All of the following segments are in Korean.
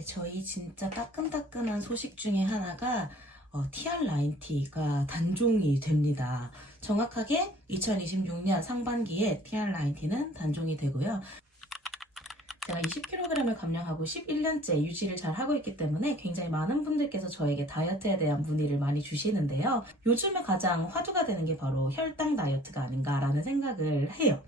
네, 저희 진짜 따끈따끈한 소식 중에 하나가 TR90가 단종이 됩니다. 정확하게 2026년 상반기에 TR90는 단종이 되고요. 제가 20kg을 감량하고 11년째 유지를 잘 하고 있기 때문에 굉장히 많은 분들께서 저에게 다이어트에 대한 문의를 많이 주시는데요. 요즘에 가장 화두가 되는 게 바로 혈당 다이어트가 아닌가라는 생각을 해요.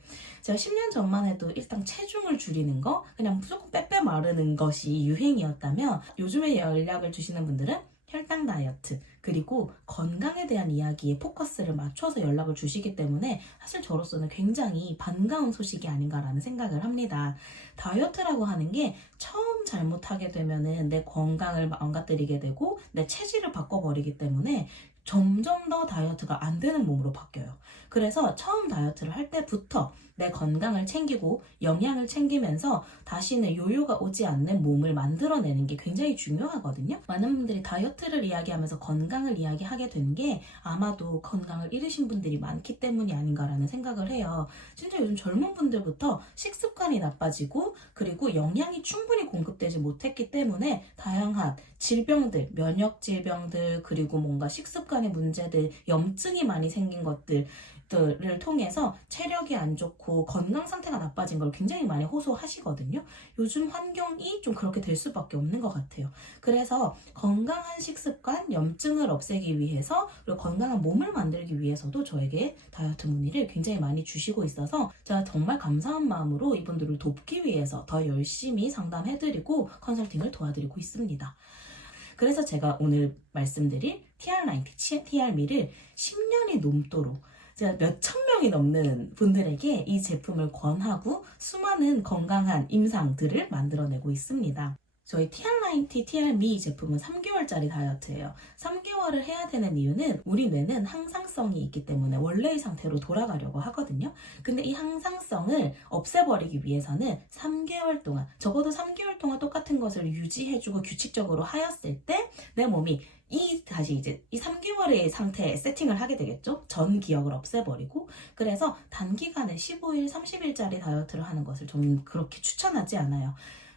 제가 10년 전만 해도 일단 체중을 줄이는 거, 그냥 무조건 빼빼 마르는 것이 유행이었다면 요즘에 연락을 주시는 분들은 혈당 다이어트, 그리고 건강에 대한 이야기에 포커스를 맞춰서 연락을 주시기 때문에 사실 저로서는 굉장히 반가운 소식이 아닌가라는 생각을 합니다. 다이어트라고 하는 게 처음 잘못하게 되면은 내 건강을 망가뜨리게 되고 내 체질을 바꿔버리기 때문에 점점 더 다이어트가 안 되는 몸으로 바뀌어요. 그래서 처음 다이어트를 할 때부터 내 건강을 챙기고 영양을 챙기면서 다시는 요요가 오지 않는 몸을 만들어내는 게 굉장히 중요하거든요. 많은 분들이 다이어트를 이야기하면서 건강을 이야기하게 된 게 아마도 건강을 잃으신 분들이 많기 때문이 아닌가라는 생각을 해요. 진짜 요즘 젊은 분들부터 식습관이 나빠지고 그리고 영양이 충분히 공급되지 못했기 때문에 다양한 질병들, 면역 질병들, 그리고 뭔가 식습관의 문제들, 염증이 많이 생긴 것들 를 통해서 체력이 안 좋고 건강 상태가 나빠진 걸 굉장히 많이 호소하시거든요. 요즘 환경이 좀 그렇게 될 수밖에 없는 것 같아요. 그래서 건강한 식습관, 염증을 없애기 위해서 그리고 건강한 몸을 만들기 위해서도 저에게 다이어트 문의를 굉장히 많이 주시고 있어서 제가 정말 감사한 마음으로 이분들을 돕기 위해서 더 열심히 상담해드리고 컨설팅을 도와드리고 있습니다. 그래서 제가 오늘 말씀드릴 TR90, TR미를 10년이 넘도록 제가 몇천 명이 넘는 분들에게 이 제품을 권하고 수많은 건강한 임상들을 만들어내고 있습니다. 저희 TR90, TR미 제품은 3개월짜리 다이어트예요. 3개월을 해야 되는 이유는 우리 뇌는 항상성이 있기 때문에 원래의 상태로 돌아가려고 하거든요. 근데 이 항상성을 없애버리기 위해서는 3개월 동안, 적어도 3개월 동안 똑같은 것을 유지해주고 규칙적으로 하였을 때 내 몸이 다시 이제 이 3개월의 상태에 세팅을 하게 되겠죠? 전 기억을 없애버리고. 그래서 단기간에 15일, 30일짜리 다이어트를 하는 것을 저는 그렇게 추천하지 않아요.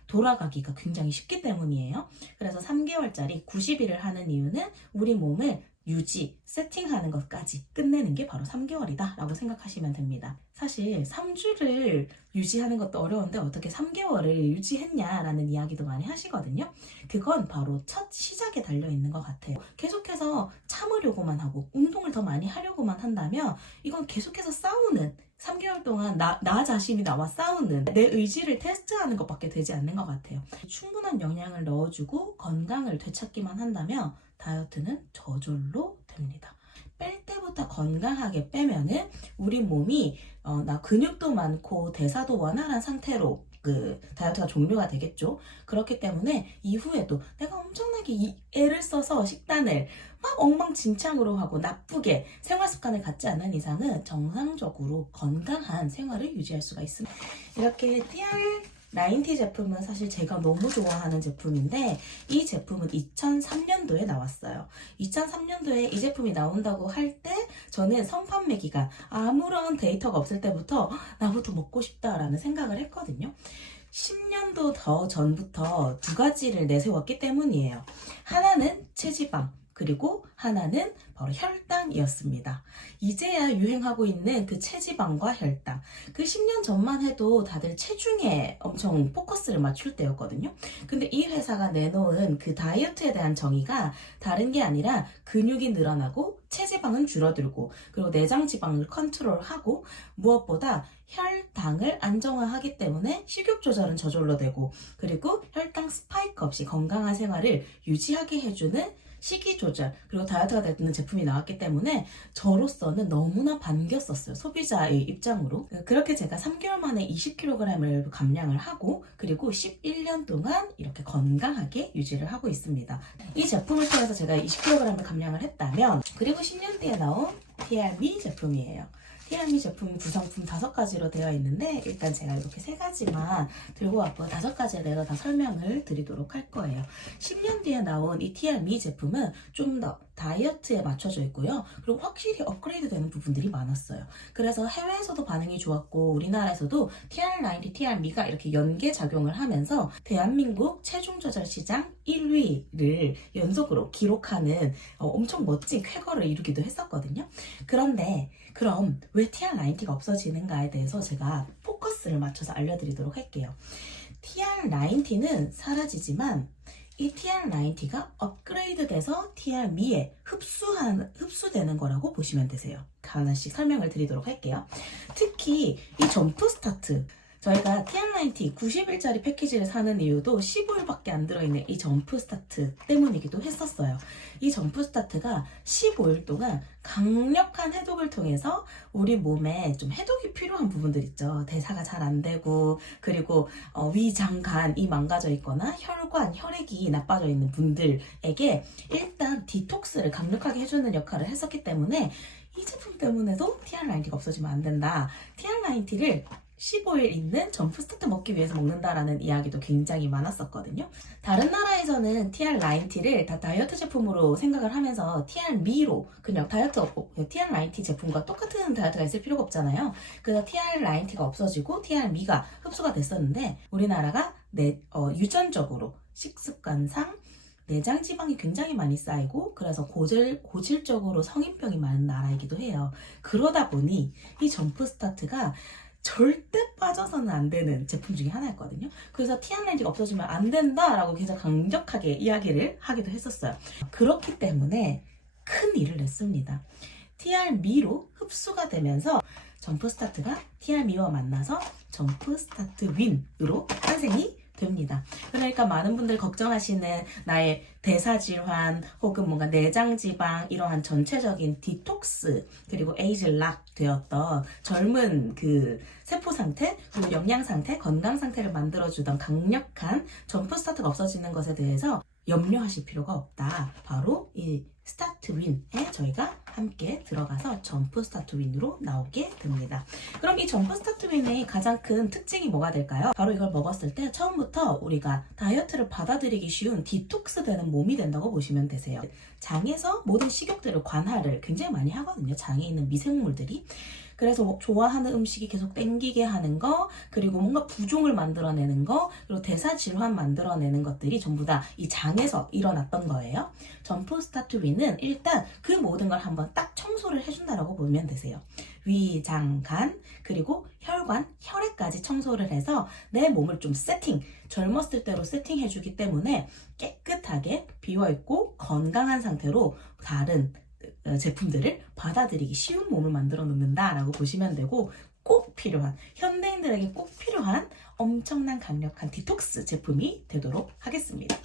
돌아가기가 굉장히 쉽기 때문이에요. 그래서 3개월짜리 90일을 하는 이유는 우리 몸을 유지, 세팅하는 것까지 끝내는 게 바로 3개월이다 라고 생각하시면 됩니다. 사실 3주를 유지하는 것도 어려운데 어떻게 3개월을 유지했냐라는 이야기도 많이 하시거든요. 그건 바로 첫 시작에 달려있는 것 같아요. 계속해서 참으려고만 하고 운동을 더 많이 하려고만 한다면 이건 계속해서 싸우는 3개월 동안 나 자신이 나와 싸우는 내 의지를 테스트하는 것밖에 되지 않는 것 같아요. 충분한 영양을 넣어주고 건강을 되찾기만 한다면 다이어트는 저절로 됩니다. 뺄 때부터 건강하게 빼면은 우리 몸이 나 근육도 많고 대사도 원활한 상태로 다이어트가 종료가 되겠죠. 그렇기 때문에 이후에도 내가 엄청나게 애를 써서 식단을 막 엉망진창으로 하고 나쁘게 생활 습관을 갖지 않은 이상은 정상적으로 건강한 생활을 유지할 수가 있습니다. 이렇게 TR90 제품은 사실 제가 너무 좋아하는 제품인데 이 제품은 2003년도에 나왔어요. 2003년도에 이 제품이 나온다고 할 때 저는 선판매 기간 아무런 데이터가 없을 때부터 나부터 먹고 싶다라는 생각을 했거든요. 10년도 더 전부터 두 가지를 내세웠기 때문이에요. 하나는 체지방, 그리고 하나는 바로 혈당이었습니다. 이제야 유행하고 있는 그 체지방과 혈당. 그 10년 전만 해도 다들 체중에 엄청 포커스를 맞출 때였거든요. 근데 이 회사가 내놓은 그 다이어트에 대한 정의가 다른 게 아니라 근육이 늘어나고 체지방은 줄어들고 그리고 내장 지방을 컨트롤하고 무엇보다 혈당을 안정화하기 때문에 식욕 조절은 저절로 되고 그리고 혈당 스파이크 없이 건강한 생활을 유지하게 해주는 식이 조절 그리고 다이어트가 되는 제품이 나왔기 때문에 저로서는 너무나 반겼었어요. 소비자의 입장으로. 그렇게 제가 3개월 만에 20kg을 감량을 하고 그리고 11년 동안 이렇게 건강하게 유지를 하고 있습니다. 이 제품을 통해서 제가 20kg을 감량을 했다면 그리고 10년 뒤에 나온 TR미 제품이에요. TRME 제품 구성품 5가지로 되어 있는데 일단 제가 이렇게 3가지만 들고 왔고 5가지에 대해서 다 설명을 드리도록 할 거예요. 10년 뒤에 나온 이 TRME 제품은 좀 더 다이어트에 맞춰져 있고요. 그리고 확실히 업그레이드 되는 부분들이 많았어요. 그래서 해외에서도 반응이 좋았고 우리나라에서도 TR90, TRME가 이렇게 연계 작용을 하면서 대한민국 체중 조절 시장 1위를 연속으로 기록하는 엄청 멋진 쾌거를 이루기도 했었거든요. 그런데 그럼 왜 TR90가 없어지는가에 대해서 제가 포커스를 맞춰서 알려드리도록 할게요. TR90는 사라지지만 이 TR90가 업그레이드돼서 TRME에 흡수되는 거라고 보시면 되세요. 하나씩 설명을 드리도록 할게요. 특히 이 점프 스타트, 저희가 TR90 90일짜리 패키지를 사는 이유도 15일밖에 안 들어있는 이 점프 스타트 때문이기도 했었어요. 이 점프 스타트가 15일 동안 강력한 해독을 통해서 우리 몸에 좀 해독이 필요한 부분들 있죠. 대사가 잘 안 되고 그리고 위장간이 망가져 있거나 혈관, 혈액이 나빠져 있는 분들에게 일단 디톡스를 강력하게 해주는 역할을 했었기 때문에 이 제품 때문에도 TR90가 없어지면 안 된다. TR90를 15일 있는 점프 스타트 먹기 위해서 먹는다라는 이야기도 굉장히 많았었거든요. 다른 나라에서는 TR90를 다 다이어트 제품으로 생각을 하면서 TRME로 그냥 TR90 제품과 똑같은 다이어트가 있을 필요가 없잖아요. 그래서 TR90가 없어지고 TRME가 흡수가 됐었는데 우리나라가 유전적으로 식습관상 내장 지방이 굉장히 많이 쌓이고 그래서 고질적으로 성인병이 많은 나라이기도 해요. 그러다 보니 이 점프 스타트가 절대 빠져서는 안 되는 제품 중에 하나였거든요. 그래서 TR90가 없어지면 안 된다라고 굉장히 강력하게 이야기를 하기도 했었어요. 그렇기 때문에 큰 일을 냈습니다. TRME로 흡수가 되면서 점프 스타트가 TRME와 만나서 점프 스타트 윈으로 탄생이 됩니다. 그러니까 많은 분들 걱정하시는 나의 대사질환 혹은 뭔가 내장지방 이러한 전체적인 디톡스 그리고 에이즈락 되었던 젊은 그 세포 상태 그리고 영양 상태 건강 상태를 만들어주던 강력한 점프 스타트가 없어지는 것에 대해서 염려하실 필요가 없다. 바로 이 스타트 윈에 저희가 함께 들어가서 점프 스타트 윈으로 나오게 됩니다. 그럼 이 점프 스타트 윈의 가장 큰 특징이 뭐가 될까요? 바로 이걸 먹었을 때 처음부터 우리가 다이어트를 받아들이기 쉬운 디톡스 되는 몸이 된다고 보시면 되세요. 장에서 모든 식욕들을 관할을 굉장히 많이 하거든요. 장에 있는 미생물들이. 그래서 좋아하는 음식이 계속 땡기게 하는 거, 그리고 뭔가 부종을 만들어내는 거, 그리고 대사 질환 만들어내는 것들이 전부 다 이 장에서 일어났던 거예요. 점프 스타트 윈은 일단 그 모든 걸 한번 딱 청소를 해준다라고 보면 되세요. 위, 장, 간, 그리고 혈관, 혈액까지 청소를 해서 내 몸을 좀 젊었을 때로 세팅해주기 때문에 깨끗하게 비워있고 건강한 상태로 다른 제품들을 받아들이기 쉬운 몸을 만들어 놓는다라고 보시면 되고 꼭 필요한 현대인들에게 꼭 필요한 엄청난 강력한 디톡스 제품이 되도록 하겠습니다.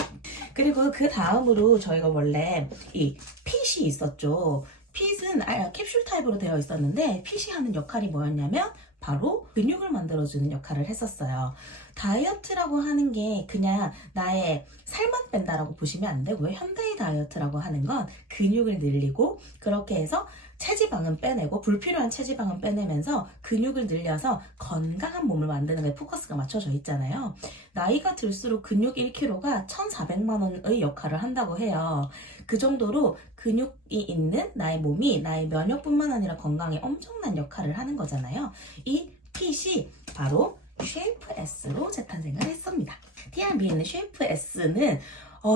그리고 그 다음으로 저희가 원래 이 핏이 있었죠. 핏은 캡슐 타입으로 되어 있었는데 핏이 하는 역할이 뭐였냐면 바로 근육을 만들어주는 역할을 했었어요. 다이어트라고 하는 게 그냥 나의 살만 뺀다라고 보시면 안 되고요. 현대의 다이어트라고 하는 건 근육을 늘리고 그렇게 해서 체지방은 빼내고 불필요한 체지방은 빼내면서 근육을 늘려서 건강한 몸을 만드는 데 포커스가 맞춰져 있잖아요. 나이가 들수록 근육 1kg가 1,400만 원의 역할을 한다고 해요. 그 정도로 근육이 있는 나의 몸이 나의 면역뿐만 아니라 건강에 엄청난 역할을 하는 거잖아요. 이 핏이 바로 쉐이프 S로 재탄생을 했습니다. TRME는 쉐이프 S는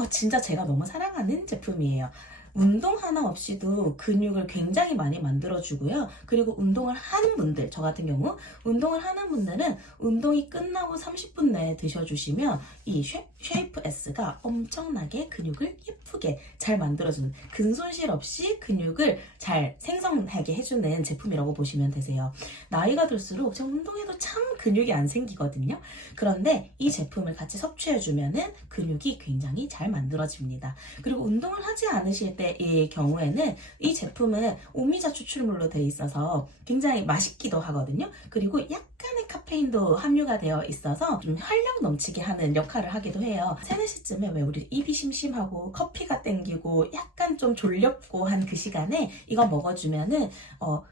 진짜 제가 너무 사랑하는 제품이에요. 운동 하나 없이도 근육을 굉장히 많이 만들어주고요. 그리고 운동을 하는 분들, 저 같은 경우 운동을 하는 분들은 운동이 끝나고 30분 내에 드셔주시면 이 쉐이프 S가 엄청나게 근육을 예쁘게 잘 만들어주는 근손실 없이 근육을 잘 생성하게 해주는 제품이라고 보시면 되세요. 나이가 들수록 제가 운동해도 참 근육이 안 생기거든요. 그런데 이 제품을 같이 섭취해주면은 근육이 굉장히 잘 만들어집니다. 그리고 운동을 하지 않으실 때 때의 경우에는 이 제품은 오미자 추출물로 되어 있어서 굉장히 맛있기도 하거든요. 그리고 약간의 카페인도 함유가 되어 있어서 좀 활력 넘치게 하는 역할을 하기도 해요. 3, 4시쯤에 왜 우리 입이 심심하고 커피가 땡기고 약간 좀 졸렵고 한 그 시간에 이거 먹어주면은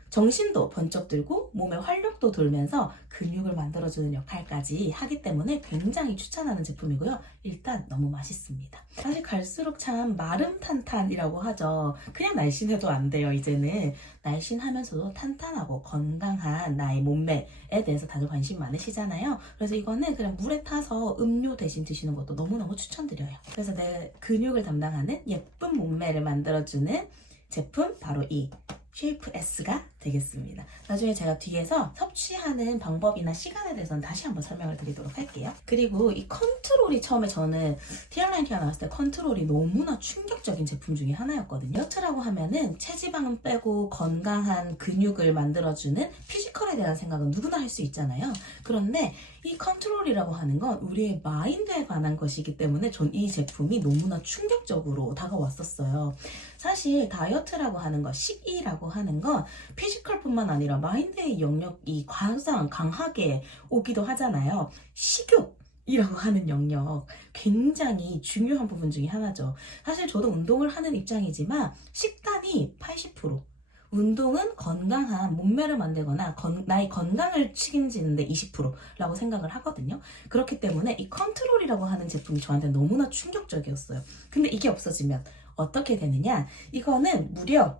정신도 번쩍 들고 몸에 활력도 돌면서 근육을 만들어주는 역할까지 하기 때문에 굉장히 추천하는 제품이고요. 일단 너무 맛있습니다. 사실 갈수록 참 마름탄탄이라고 하죠. 그냥 날씬해도 안 돼요. 이제는 날씬하면서도 탄탄하고 건강한 나의 몸매에 대해서 다들 관심 많으시잖아요. 그래서 이거는 그냥 물에 타서 음료 대신 드시는 것도 너무너무 추천드려요. 그래서 내 근육을 담당하는 예쁜 몸매를 만들어주는 제품 바로 이 쉐이프 S가 되겠습니다. 나중에 제가 뒤에서 섭취하는 방법이나 시간에 대해서는 다시 한번 설명을 드리도록 할게요. 그리고 이 컨트롤이 처음에 저는 TR90가 나왔을 때 컨트롤이 너무나 충격적인 제품 중에 하나였거든요. 다이어트라고 하면은 체지방은 빼고 건강한 근육을 만들어주는 피지컬에 대한 생각은 누구나 할 수 있잖아요. 그런데 이 컨트롤이라고 하는 건 우리의 마인드에 관한 것이기 때문에 전 이 제품이 너무나 충격적으로 다가왔었어요. 사실 다이어트라고 하는 것, 식이라고 하는 건 피지컬뿐만 아니라 마인드의 영역이 가장 강하게 오기도 하잖아요. 식욕이라고 하는 영역 굉장히 중요한 부분 중에 하나죠. 사실 저도 운동을 하는 입장이지만 식단이 80%, 운동은 건강한 몸매를 만들거나 나의 건강을 책임지는데 20%라고 생각을 하거든요. 그렇기 때문에 이 컨트롤이라고 하는 제품이 저한테 너무나 충격적이었어요. 근데 이게 없어지면 어떻게 되느냐? 이거는 무려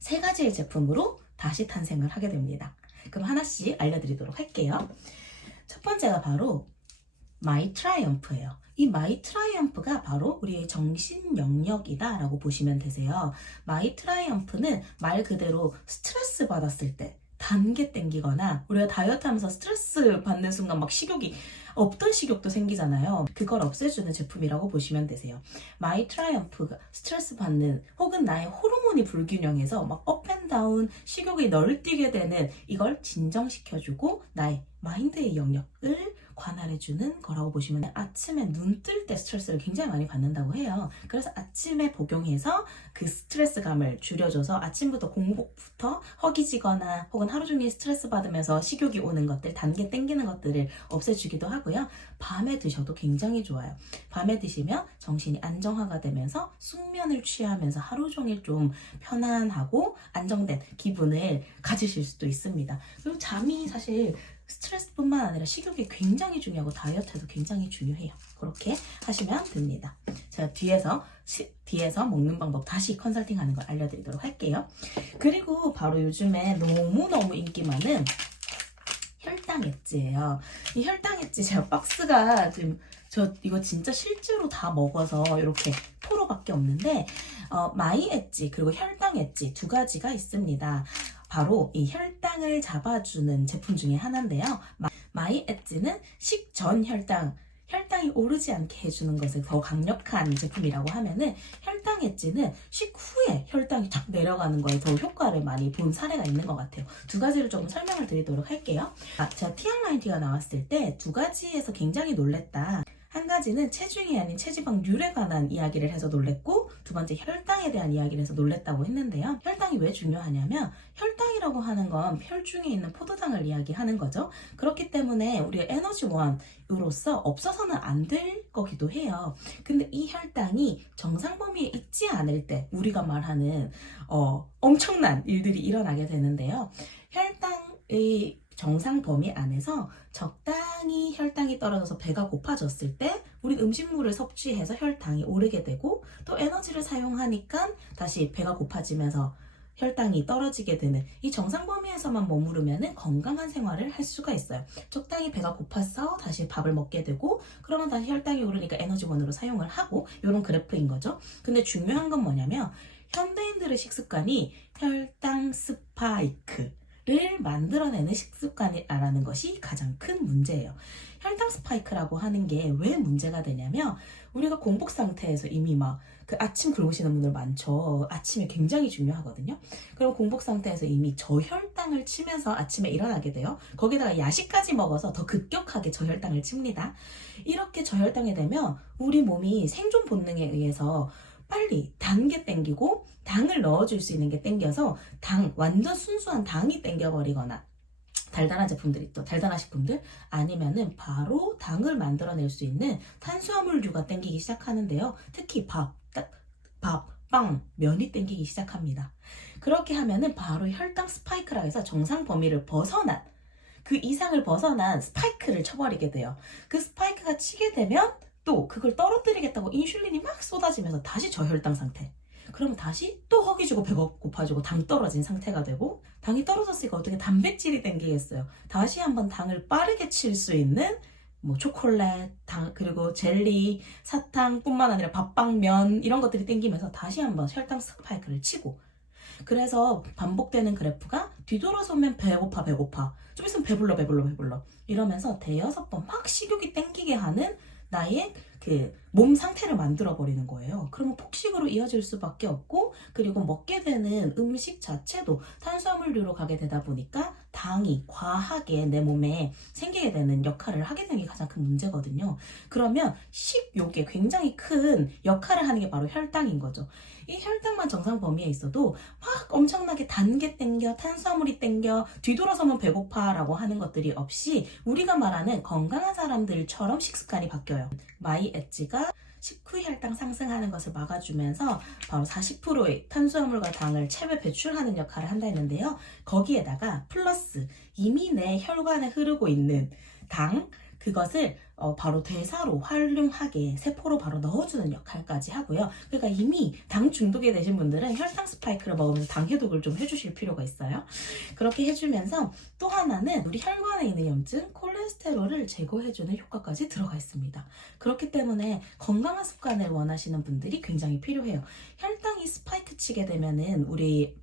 3가지의 제품으로 다시 탄생을 하게 됩니다. 그럼 하나씩 알려드리도록 할게요. 첫 번째가 바로 마이 트라이엄프예요. 이 마이 트라이엄프가 바로 우리의 정신 영역이다 라고 보시면 되세요. 마이 트라이엄프는 말 그대로 스트레스 받았을 때 단계 땡기거나 우리가 다이어트 하면서 스트레스 받는 순간 막 식욕이 없던 식욕도 생기잖아요. 그걸 없애주는 제품이라고 보시면 되세요. 마이 트라이엄프가 스트레스 받는 혹은 나의 호르몬이 불균형해서 막 업앤다운 식욕이 널뛰게 되는 이걸 진정시켜주고 나의 마인드의 영역을 관할해주는 거라고 보시면 돼요. 아침에 눈 뜰 때 스트레스를 굉장히 많이 받는다고 해요. 그래서 아침에 복용해서 그 스트레스감을 줄여줘서 아침부터 공복부터 허기지거나 혹은 하루 종일 스트레스 받으면서 식욕이 오는 것들, 단계 땡기는 것들을 없애주기도 하고요. 밤에 드셔도 굉장히 좋아요. 밤에 드시면 정신이 안정화가 되면서 숙면을 취하면서 하루 종일 좀 편안하고 안정된 기분을 가지실 수도 있습니다. 그리고 잠이 사실 스트레스뿐만 아니라 식욕이 굉장히 중요하고 다이어트에도 굉장히 중요해요. 그렇게 하시면 됩니다. 제가 뒤에서 먹는 방법 다시 컨설팅하는 걸 알려드리도록 할게요. 그리고 바로 요즘에 너무너무 인기 많은 혈당 엣지예요. 이 혈당 엣지 제가 박스가 지금 이거 진짜 실제로 다 먹어서 이렇게 포로밖에 없는데 마이 엣지 그리고 혈당 엣지 2가지가 있습니다. 바로 이 혈당을 잡아주는 제품 중에 하나인데요. 마이 엣지는 식전 혈당이 오르지 않게 해주는 것을 더 강력한 제품이라고 하면은 혈당 엣지는 식후에 혈당이 탁 내려가는 거에 더 효과를 많이 본 사례가 있는 것 같아요. 2가지를 조금 설명을 드리도록 할게요. 제가 TR90가 나왔을 때 2가지에서 굉장히 놀랬다. 한 가지는 체중이 아닌 체지방률에 관한 이야기를 해서 놀랬고, 2번째 혈당에 대한 이야기를 해서 놀랬다고 했는데요. 혈당이 왜 중요하냐면 혈당이라고 하는 건 혈중에 있는 포도당을 이야기하는 거죠. 그렇기 때문에 우리가 에너지원으로서 없어서는 안 될 거기도 해요. 근데 이 혈당이 정상 범위에 있지 않을 때 우리가 말하는 엄청난 일들이 일어나게 되는데요. 혈당의 정상 범위 안에서 적당히 혈당이 떨어져서 배가 고파졌을 때 우리 음식물을 섭취해서 혈당이 오르게 되고, 또 에너지를 사용하니까 다시 배가 고파지면서 혈당이 떨어지게 되는 이 정상 범위에서만 머무르면 건강한 생활을 할 수가 있어요. 적당히 배가 고파서 다시 밥을 먹게 되고, 그러면 다시 혈당이 오르니까 에너지원으로 사용을 하고, 이런 그래프인 거죠. 근데 중요한 건 뭐냐면 현대인들의 식습관이 혈당 스파이크 를 만들어내는 식습관이라는 것이 가장 큰 문제예요. 혈당 스파이크라고 하는 게 왜 문제가 되냐면, 우리가 공복 상태에서 이미 막 그 아침 굶으시는 분들 많죠. 아침이 굉장히 중요하거든요. 그럼 공복 상태에서 이미 저혈당을 치면서 아침에 일어나게 돼요. 거기다가 야식까지 먹어서 더 급격하게 저혈당을 칩니다. 이렇게 저혈당이 되면 우리 몸이 생존 본능에 의해서 빨리 단 게 땡기고 당을 넣어줄 수 있는 게 땡겨서 완전 순수한 당이 땡겨버리거나 달달한 제품들이 또 달달한 식품들 아니면은 바로 당을 만들어낼 수 있는 탄수화물류가 땡기기 시작하는데요. 특히 밥, 빵, 면이 땡기기 시작합니다. 그렇게 하면은 바로 혈당 스파이크라 해서 정상 범위를 벗어난 그 이상을 벗어난 스파이크를 쳐버리게 돼요. 그 스파이크가 치게 되면 또 그걸 떨어뜨리겠다고 인슐린이 막 쏟아지면서 다시 저혈당 상태. 그러면 다시 또 허기지고 배가 고파지고 당 떨어진 상태가 되고 당이 떨어졌으니까 어떻게 단백질이 땡기겠어요. 다시 한번 당을 빠르게 칠 수 있는 뭐 초콜릿, 당 그리고 젤리, 사탕뿐만 아니라 밥빵면 이런 것들이 땡기면서 다시 한번 혈당 스파이크를 치고 그래서 반복되는 그래프가 뒤돌아서면 배고파 좀 있으면 배불러 이러면서 대여섯 번 막 식욕이 땡기게 하는 나의 그 몸 상태를 만들어 버리는 거예요. 그러면 폭식으로 이어질 수밖에 없고 그리고 먹게 되는 음식 자체도 탄수화물류로 가게 되다 보니까 당이 과하게 내 몸에 생기게 되는 역할을 하게 되는 게 가장 큰 문제거든요. 그러면 식욕에 굉장히 큰 역할을 하는 게 바로 혈당인 거죠. 이 혈당만 정상 범위에 있어도 막 엄청나게 단 게 땡겨, 탄수화물이 땡겨, 뒤돌아서면 배고파라고 하는 것들이 없이 우리가 말하는 건강한 사람들처럼 식습관이 바뀌어요. 마이 엣지가 식후 혈당 상승하는 것을 막아주면서 바로 40%의 탄수화물과 당을 체외 배출하는 역할을 한다 했는데요. 거기에다가 플러스 이미 내 혈관에 흐르고 있는 당 그것을 바로 대사로 활용하게 세포로 바로 넣어주는 역할까지 하고요. 그러니까 이미 당 중독이 되신 분들은 혈당 스파이크를 먹으면서 당 해독을 좀 해주실 필요가 있어요. 그렇게 해주면서 또 하나는 우리 혈관에 있는 염증, 콜레스테롤을 제거해주는 효과까지 들어가 있습니다. 그렇기 때문에 건강한 습관을 원하시는 분들이 굉장히 필요해요. 혈당이 스파이크 치게 되면은 우리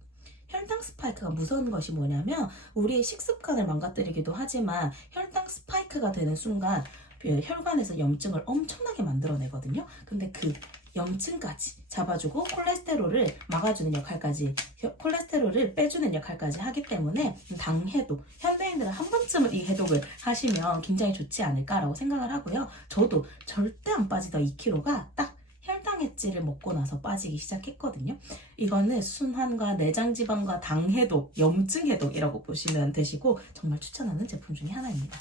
혈당 스파이크가 무서운 것이 뭐냐면 우리의 식습관을 망가뜨리기도 하지만 혈당 스파이크가 되는 순간 혈관에서 염증을 엄청나게 만들어내거든요. 근데 그 염증까지 잡아주고 콜레스테롤을 막아주는 역할까지 콜레스테롤을 빼주는 역할까지 하기 때문에 당 해독 현대인들은 한 번쯤은 이 해독을 하시면 굉장히 좋지 않을까라고 생각을 하고요. 저도 절대 안 빠지던 2kg가 딱 혈당 엣지를 먹고 나서 빠지기 시작했거든요. 이거는 순환과 내장지방과 당 해독, 염증 해독이라고 보시면 되시고 정말 추천하는 제품 중에 하나입니다.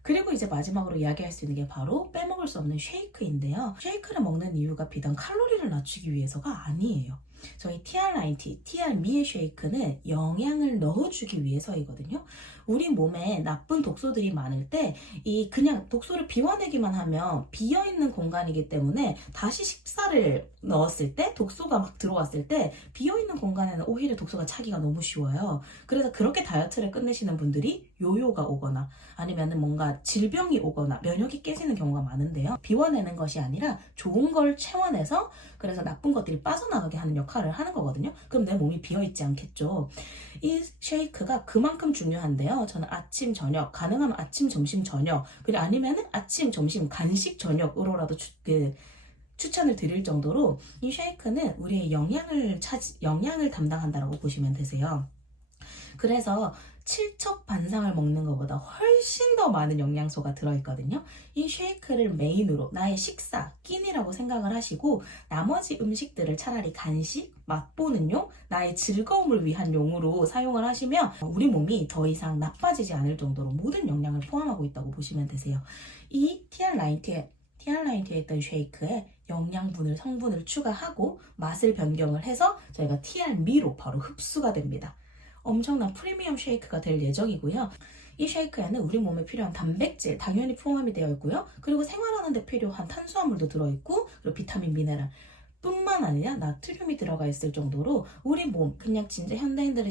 그리고 이제 마지막으로 이야기할 수 있는 게 바로 빼먹을 수 없는 쉐이크인데요. 쉐이크를 먹는 이유가 비단 칼로리를 낮추기 위해서가 아니에요. 저희 TR90, TR미의 쉐이크는 영양을 넣어주기 위해서이거든요. 우리 몸에 나쁜 독소들이 많을 때 이 그냥 독소를 비워내기만 하면 비어있는 공간이기 때문에 다시 식사를 넣었을 때 독소가 막 들어왔을 때 비어있는 공간에는 오히려 독소가 차기가 너무 쉬워요. 그래서 그렇게 다이어트를 끝내시는 분들이 요요가 오거나 아니면은 뭔가 질병이 오거나 면역이 깨지는 경우가 많은데요. 비워내는 것이 아니라 좋은 걸 채워내서 그래서 나쁜 것들이 빠져나가게 하는 역할을 하는 거거든요. 그럼 내 몸이 비어있지 않겠죠. 이 쉐이크가 그만큼 중요한데요. 저는 아침, 저녁, 가능하면 아침, 점심, 저녁 그리고 아니면은 아침, 점심, 간식, 저녁으로라도 추천을 드릴 정도로 이 쉐이크는 우리의 영양을 담당한다라고 보시면 되세요. 그래서 칠첩 반상을 먹는 것보다 훨씬 더 많은 영양소가 들어있거든요. 이 쉐이크를 메인으로 나의 식사, 끼니라고 생각을 하시고 나머지 음식들을 차라리 간식, 맛보는 용, 나의 즐거움을 위한 용으로 사용을 하시면 우리 몸이 더 이상 나빠지지 않을 정도로 모든 영양을 포함하고 있다고 보시면 되세요. 이 TR90에 있던 쉐이크에 영양분을, 성분을 추가하고 맛을 변경을 해서 저희가 TR미로 바로 흡수가 됩니다. 엄청난 프리미엄 쉐이크가 될 예정이고요. 이 쉐이크에는 우리 몸에 필요한 단백질 당연히 포함이 되어 있고요. 그리고 생활하는 데 필요한 탄수화물도 들어있고 그리고 비타민, 미네랄 뿐만 아니라 나트륨이 들어가 있을 정도로 우리 몸, 그냥 진짜 현대인들의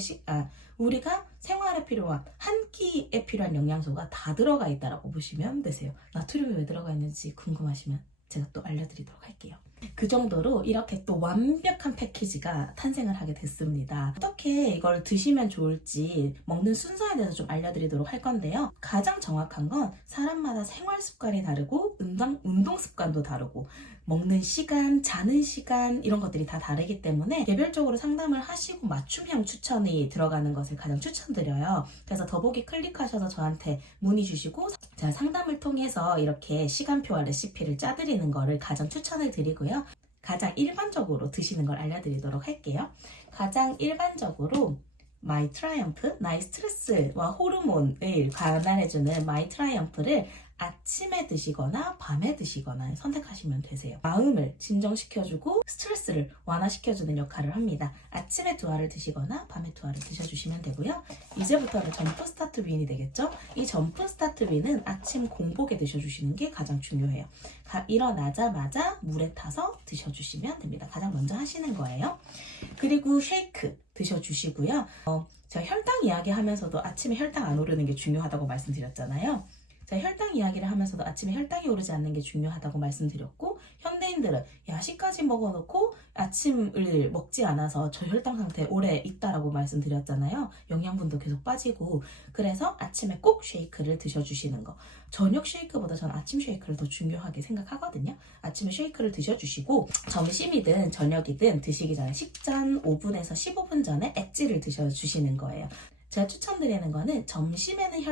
우리가 생활에 필요한 한 끼에 필요한 영양소가 다 들어가 있다라고 보시면 되세요. 나트륨이 왜 들어가 있는지 궁금하시면 제가 또 알려드리도록 할게요. 그 정도로 이렇게 또 완벽한 패키지가 탄생을 하게 됐습니다. 어떻게 이걸 드시면 좋을지 먹는 순서에 대해서 좀 알려드리도록 할 건데요. 가장 정확한 건 사람마다 생활 습관이 다르고 운동 습관도 다르고 먹는 시간, 자는 시간 이런 것들이 다 다르기 때문에 개별적으로 상담을 하시고 맞춤형 추천이 들어가는 것을 가장 추천드려요. 그래서 더보기 클릭하셔서 저한테 문의 주시고 제가 상담을 통해서 이렇게 시간표와 레시피를 짜드리는 거를 가장 추천을 드리고요. 가장 일반적으로 드시는 걸 알려드리도록 할게요. 가장 일반적으로 마이 트라이엄프, 나의 스트레스와 호르몬을 관할해주는 마이 트라이엄프를 아침에 드시거나 밤에 드시거나 선택하시면 되세요. 마음을 진정시켜주고 스트레스를 완화시켜주는 역할을 합니다. 아침에 두 알을 드시거나 밤에 두 알을 드셔주시면 되고요. 이제부터는 점프 스타트 윈이 되겠죠? 이 점프 스타트 윈은 아침 공복에 드셔주시는 게 가장 중요해요. 일어나자마자 물에 타서 드셔주시면 됩니다. 가장 먼저 하시는 거예요. 그리고 쉐이크 드셔주시고요. 제가 혈당 이야기 하면서도 아침에 혈당 안 오르는 게 중요하다고 말씀드렸잖아요. 제가 혈당 이야기를 하면서도 아침에 혈당이 오르지 않는 게 중요하다고 말씀드렸고, 현대인들은 야식까지 먹어놓고 아침을 먹지 않아서 저혈당 상태에 오래 있다라고 말씀드렸잖아요. 영양분도 계속 빠지고, 그래서 아침에 꼭 쉐이크를 드셔주시는 거. 저녁 쉐이크보다 저는 아침 쉐이크를 더 중요하게 생각하거든요. 아침에 쉐이크를 드셔주시고, 점심이든 저녁이든 드시기 전에 식전 5분에서 15분 전에 엣지를 드셔주시는 거예요. 제가 추천드리는 거는 점심 전에는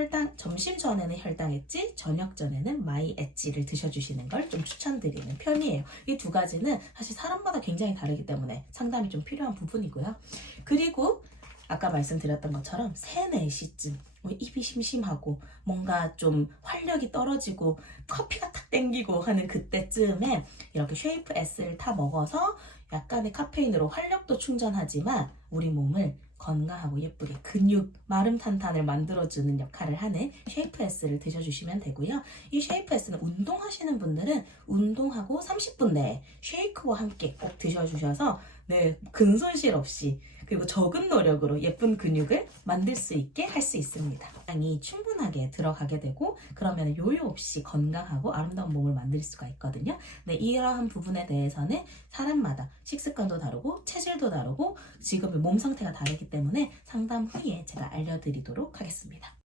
혈당 엣지, 저녁 전에는 마이 엣지를 드셔주시는 걸 좀 추천드리는 편이에요. 이 두 가지는 사실 사람마다 굉장히 다르기 때문에 상담이 좀 필요한 부분이고요. 그리고 아까 말씀드렸던 것처럼 3, 4시쯤 입이 심심하고 뭔가 좀 활력이 떨어지고 커피가 탁 땡기고 하는 그때쯤에 이렇게 쉐이프 S를 타 먹어서 약간의 카페인으로 활력도 충전하지만 우리 몸을 건강하고 예쁘게 근육, 마름 탄탄을 만들어주는 역할을 하는 쉐이프 S를 드셔주시면 되고요. 이 쉐이프 S는 운동하시는 분들은 운동하고 30분 내에 쉐이크와 함께 꼭 드셔주셔서 근손실 없이 그리고 적은 노력으로 예쁜 근육을 만들 수 있게 할 수 있습니다. 양이 충분하게 들어가게 되고 그러면 요요 없이 건강하고 아름다운 몸을 만들 수가 있거든요. 이러한 부분에 대해서는 사람마다 식습관도 다르고 체질도 다르고 지금의 몸 상태가 다르기 때문에 상담 후에 제가 알려드리도록 하겠습니다.